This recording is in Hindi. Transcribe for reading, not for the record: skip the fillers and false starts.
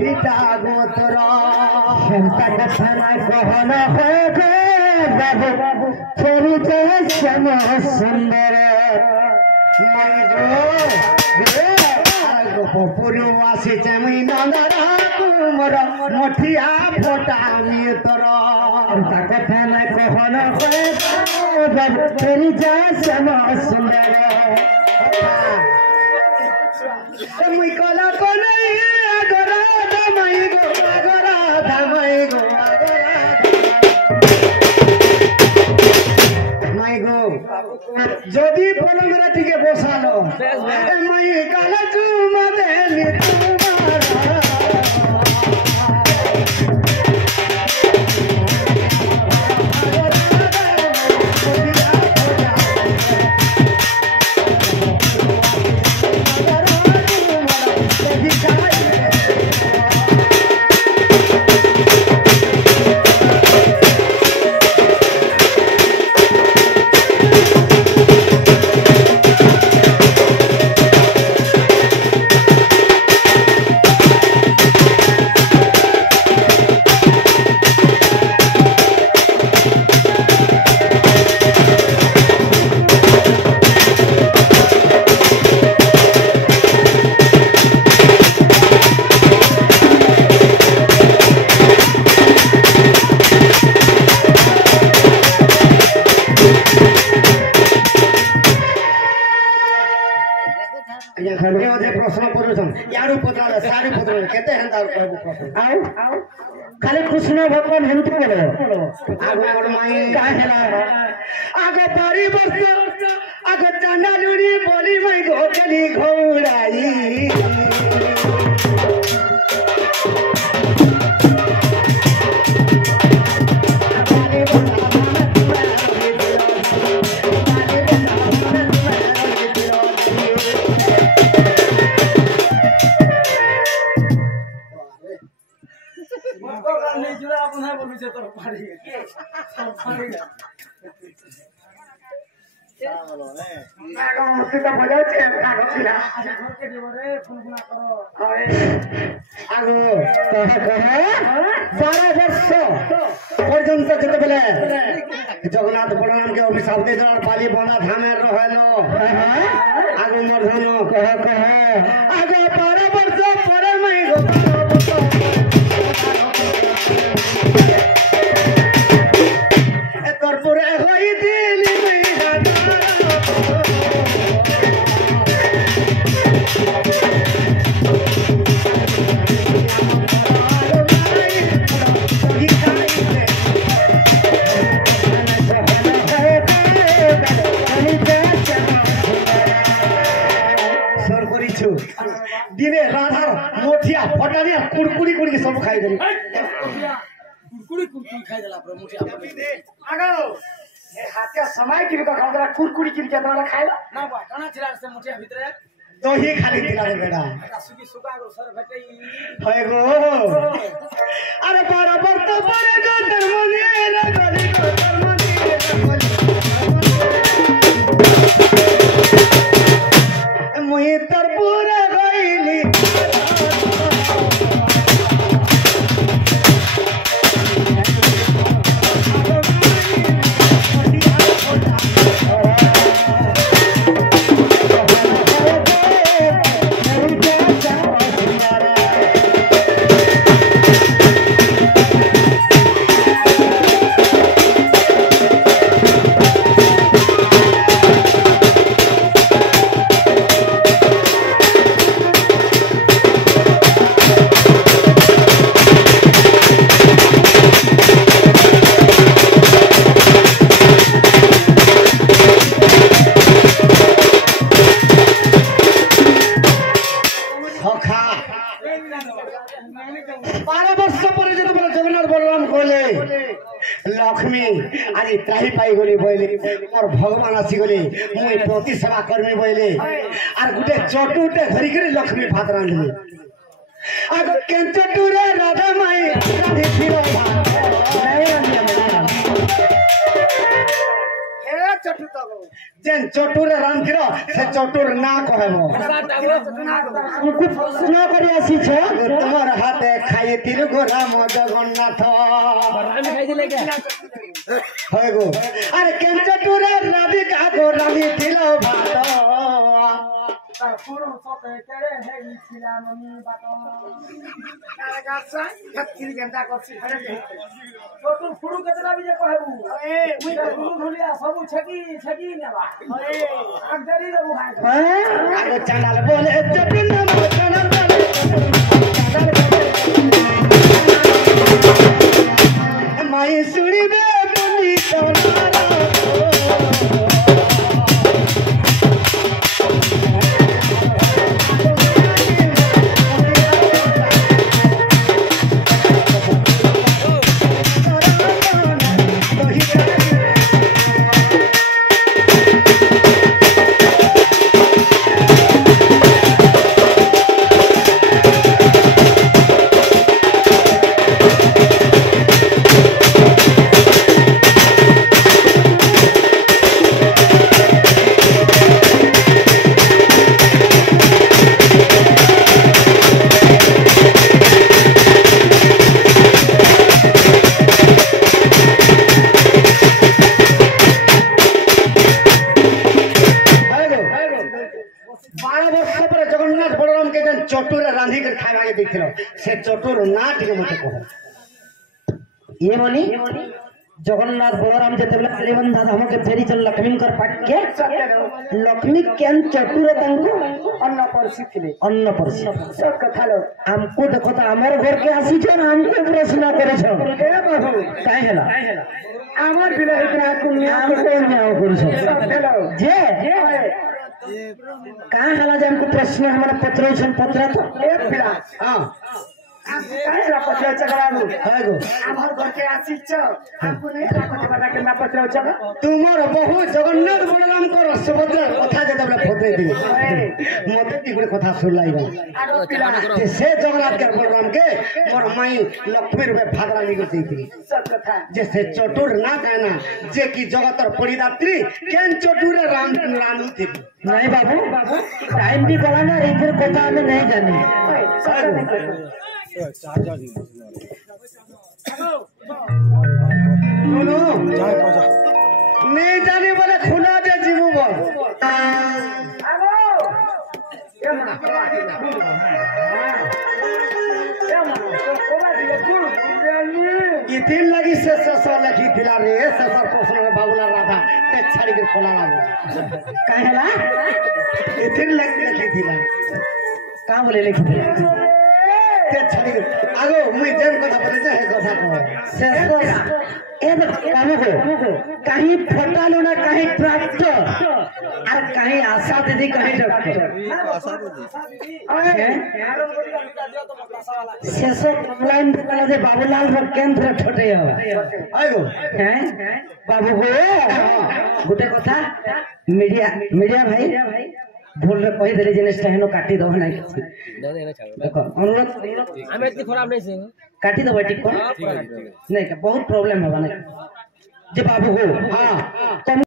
ভিটা গোতর कहना है बाबू थोड़ी तो श्याम सुंदर पूर्वासी चमी नंदरा तुमर मठिया फोटा तोर कहना है बाबू थोड़ी तो श्याम सुंदर मुई कला कोने अगरा धमाई गो अगरा धमाई गो माई गो যদি পলমরা টিকে বসালো মাই কালা চুমা দেলি তোমার खाली कृष्ण भगवान हेमती बोलो आगे बारी वर्ष आगे चांदा लुड़ी बोली मई घोटली घोड़ाई पर्यंत जितेबले जगन्नाथ बलराम के अभिशाप दे पाली बना धामे रहलो आगे मर्धन कह आगे 12 वर्ष पर मई कर्पूरे होई दिली मैया दिने राधा मोठिया फटानिया कुड़कुड़ी कुड़ी सब खाई देली कुड़कुड़ी खाई देला पर मोठिया आगो ए हाथिया समय की का खावला कुड़कुड़ी की के तोला खाइला ना बा कना छिला से मोठिया भीतर दही खाली दिला रे बेटा सुगी सुगा गो सर भेटई होय गो अरे बराबर तो पड़े गो तरमनी रे गली गो तरमनी मुही तरपुर गईली लक्ष्मी आज त्राही पाई गली बोले मोर भगवान आसी गले मुई प्रति सेवा करमी बोले आर गुटे चटुटे धरी करे लक्ष्मी भात रांधली आग केंचटुरे राधा माई राधी फिरो ए चटु तगो जेन चटुरे रांधिल से चटुर ना कहबो हमको प्रश्न करे आसीछ तुमर हाथे खाइथिलु गो राम जगन्नाथ হয় গো আরে কেন চটুরে রাধি কা গো রাঁধিছিল ভাত তার পুরো সতে তেড়ে হেইছিলাম আমি বাত আরে গাছা খাতির গেন্দা করছি আরে ছোট ফুড়ু কেতলা বিজে কহবু এ মুই তো ফুড়ু ধুলিয়া সবু ছকি নেবা আরে আগদারি দেবু ভাই আরে চানাল বলে চটুর নাম চানাল বলে মাই শুনিবে বলি তোমারা चटुरे रांधी कर खावा के देखिलो से चटुर ना ठीक मते कहो ये मनी जगन्नाथ बलराम जेतेबले कालीबंधा हमके फेरी चल लक्ष्मी कर पाट के लक्ष्मी केन चटुरे तांको अन्न परसी सब कथा लो हमको देखो तो हमर घर के आसी छ ना हमको प्रश्न करे छ ए बाबू काहे हला हमर बिलाही का कुनिया को न्याय करू छ जे कहाँ हला जे हमको प्रश्न हमारा पत्र तो एक बिला हां काहे ला पत्र चकरानु हाय गो हमर घर के आसी छ हमको नहीं पता बता के ना पत्र चक तुमर बहु जगन्नाथ बलराम को सुभद्रा कथा जे तबले फोटे दी मते की कथा सुन लाइबा से जगन्नाथ के बलराम के मोर माई लक्ष्मी रूपे भागरा निगो देती सब कथा जैसे चटुर ना कहना जे की जगतर परिदात्री केन चटुरे राम रानू थी नहीं बाबू टाइम भी गला ना इधर कथा में नहीं जानी नहीं जाने बोले खुला दे जीवो बोल इतिन लगी से ससुर लगी दिला रे ससुर प्रश्न में बाबूला राधा ते छाड़ी के खोला लागो काहेला इतिन लगी दिला का बोले लिखी ते छाड़ी के आगो मुई जेन कथा बोले जे है कथा को से ए काम को कहीं फटालो ना कहीं ट्रैक्टर और कहीं आशा दीदी कहीं डॉक्टर शेष लाइन वाला जे बाबूलाल रो केंद्र ठोटे हो आगो हैं बाबू को गुटे कथा मीडिया भाई भूल रे कहि देले जिनिस हेनो काटी दो ना देखो अनुरोध हमें इतनी खराब नहीं से काटी दो ठीक को नहीं बहुत प्रॉब्लम होगा ना जे बाबू को हां